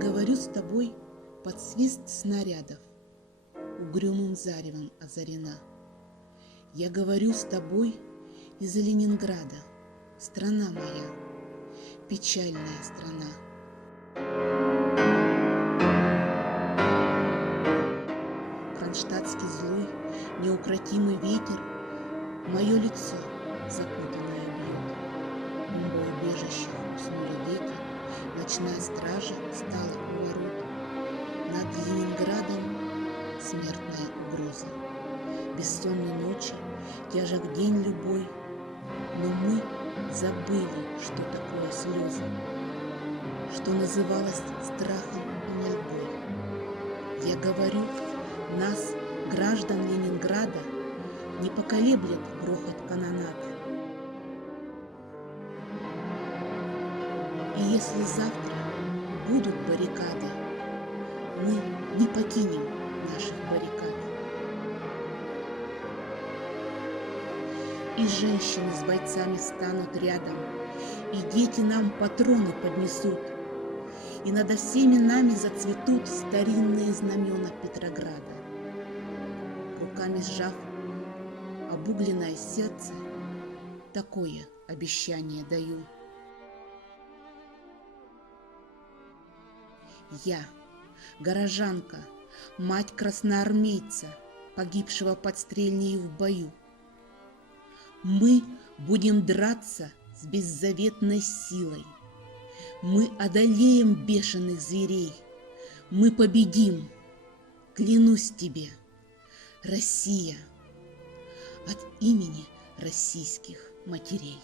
говорю с тобой под свист снарядов, угрюмым заревом озарена. Я говорю с тобой из-за Ленинграда, страна моя, печальная страна. Кронштадтский злой, неукротимый ветер мое лицо закутанное бьет. В бомбоубежищах уснули дети, ночная стража стала у ворот. Над Ленинградом смертная угроза. Бессонной ночи, тяжек день любой, но мы забыли, что такое слезы, что называлось страхом и мольбой. Я говорю, нас, граждан Ленинграда, не поколеблет грохот канонад. И если завтра будут баррикады, мы не покинем наших баррикад. И женщины с бойцами станут рядом, и дети нам патроны поднесут, и над всеми нами зацветут старинные знамена Петрограда. Руками сжав обугленное сердце, такое обещание даю. Я, горожанка, мать красноармейца, погибшего под стрельнею в бою. Мы будем драться с беззаветной силой. Мы одолеем бешеных зверей. Мы победим, клянусь тебе, Россия, от имени российских матерей.